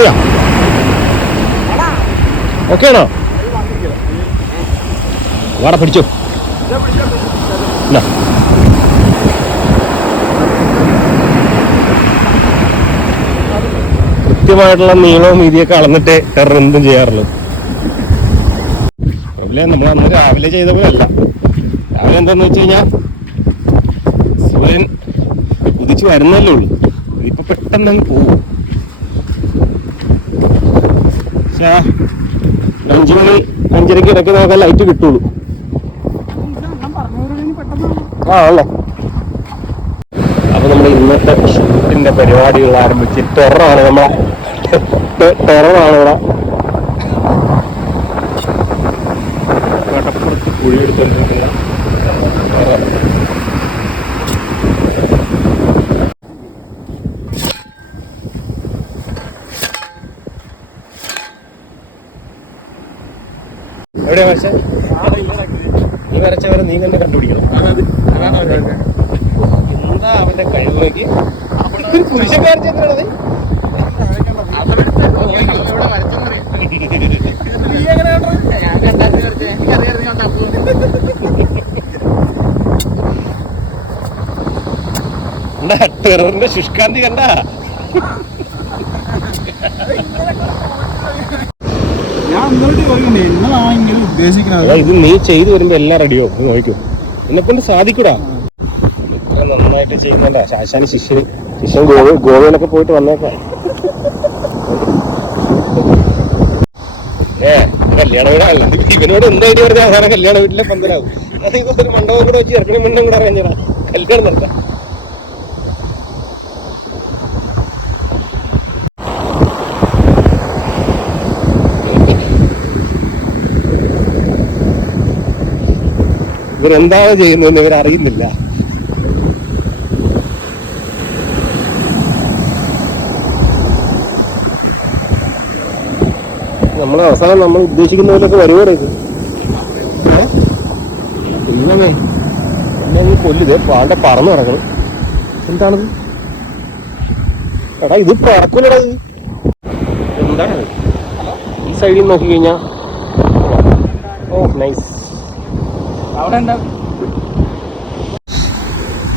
പൊളിയാ. Okay ആണോ? വാട പിടിച്ചോ. കൃത്യമായിട്ടുള്ള നീളവും വീതിയൊക്കെ അളന്നിട്ട് ടെറർ എന്തും ചെയ്യാറുള്ളൂ. നമ്മൾ അന്ന് രാവിലെ ചെയ്ത പോലെ അല്ല. രാവിലെ എന്താന്ന് വെച്ച് കഴിഞ്ഞാൽ സൂര്യൻ ഉദിച്ചു വരുന്നല്ലേ ഉള്ളൂ. ഇതിപ്പോ പെട്ടെന്ന് അങ്ങ് പോകും. പക്ഷേ 5 മണി 5:30 ഇടയ്ക്ക് നമുക്ക് ലൈറ്റ് കിട്ടുള്ളൂ. ആണല്ലേ? അപ്പൊ നമ്മൾ ഇന്നത്തെ ഷൂട്ടിന്റെ പരിപാടികൾ ആരംഭിച്ച് ടെററാണ് നമ്മളെ. ടെററാണ് ഇവിടെ കടപ്പുറത്ത് കുഴിയെടുത്തോണ്ടിരിക്കുന്ന ടെറർ. എവിടെയാ വരച്ച? നീ വരച്ചവരെ നീ തന്നെ കണ്ടുപിടിക്കണം. എന്താ അവന്റെ കഴിവ്? പുരുഷക്കാർ ചെന്നാണത്. ടെററിന്റെ ശുഷ്കാന്തി കണ്ട. ഇത് നീ ചെയ്തു വരുമ്പോ എല്ലാം റെഡിയോ നോക്കൂ. എന്നെക്കൊണ്ട് സാധിക്കൂടാ. ഇത്ര നന്നായിട്ട് ചെയ്യുന്നുണ്ടാ ശാശാനി ശിഷ്യൻ ഗോവയിലൊക്കെ പോയിട്ട് വന്നേക്കാം. കല്യാണ വീടല്ല ഇവനോട് എന്തായിട്ട് പറഞ്ഞാൽ അവസാനം കല്യാണ വീട്ടിലെ പന്തലാവും. അത് ഒരു മണ്ഡപം കൂടെ വെച്ച് ഇറക്കണി മുന്നും കൂടെ അറിയാൻ കല്യാണം നടത്താം. ഇവരെന്താണ് ചെയ്യുന്നതെന്ന് ഇവരറിയുന്നില്ല. നമ്മളെ അവസാനം നമ്മൾ ഉദ്ദേശിക്കുന്ന പോലെയൊക്കെ വരുവോടെ ഇത്. ഇന്നമേ എന്നെ നീ കൊല്ലിതേ പാണ്ട പറന്ന് നടക്കണം. എന്താണത്? എടാ ഇത് പറക്കൂലടാ. ഇത് എന്താണത്? ഈ സൈഡിൽ നോക്കി കഴിഞ്ഞാ ഓ നൈസ്.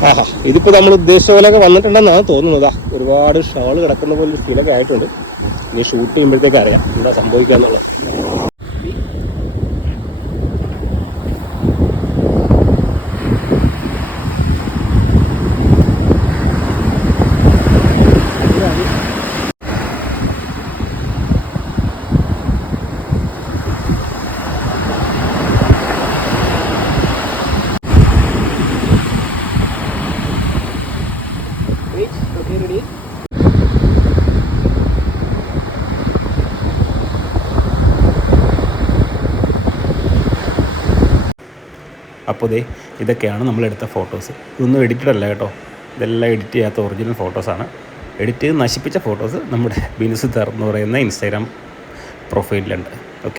ആഹാ ഇതിപ്പോ നമ്മൾ ഉദ്ദേശിച്ച പോലെയൊക്കെ വന്നിട്ടുണ്ടെന്നാണ് തോന്നുന്നതാ. ഒരുപാട് ഷോള് കിടക്കുന്ന പോലെ ഫീലൊക്കെ ആയിട്ടുണ്ട്. ഇനി ഷൂട്ട് ചെയ്യുമ്പോഴത്തേക്ക് അറിയാം എന്താ സംഭവിക്കുക എന്നുള്ളത്. അപ്പോൾ ഇതൊക്കെയാണ് നമ്മളെടുത്ത ഫോട്ടോസ്. ഇതൊന്നും എഡിറ്റഡ് അല്ല കേട്ടോ. ഇതെല്ലാം എഡിറ്റ് ചെയ്യാത്ത ഒറിജിനൽ ഫോട്ടോസാണ്. എഡിറ്റ് ചെയ്ത് നശിപ്പിച്ച ഫോട്ടോസ് നമ്മുടെ ബിനുസ് തർ എന്ന് പറയുന്ന ഇൻസ്റ്റാഗ്രാം പ്രൊഫൈലിലുണ്ട്.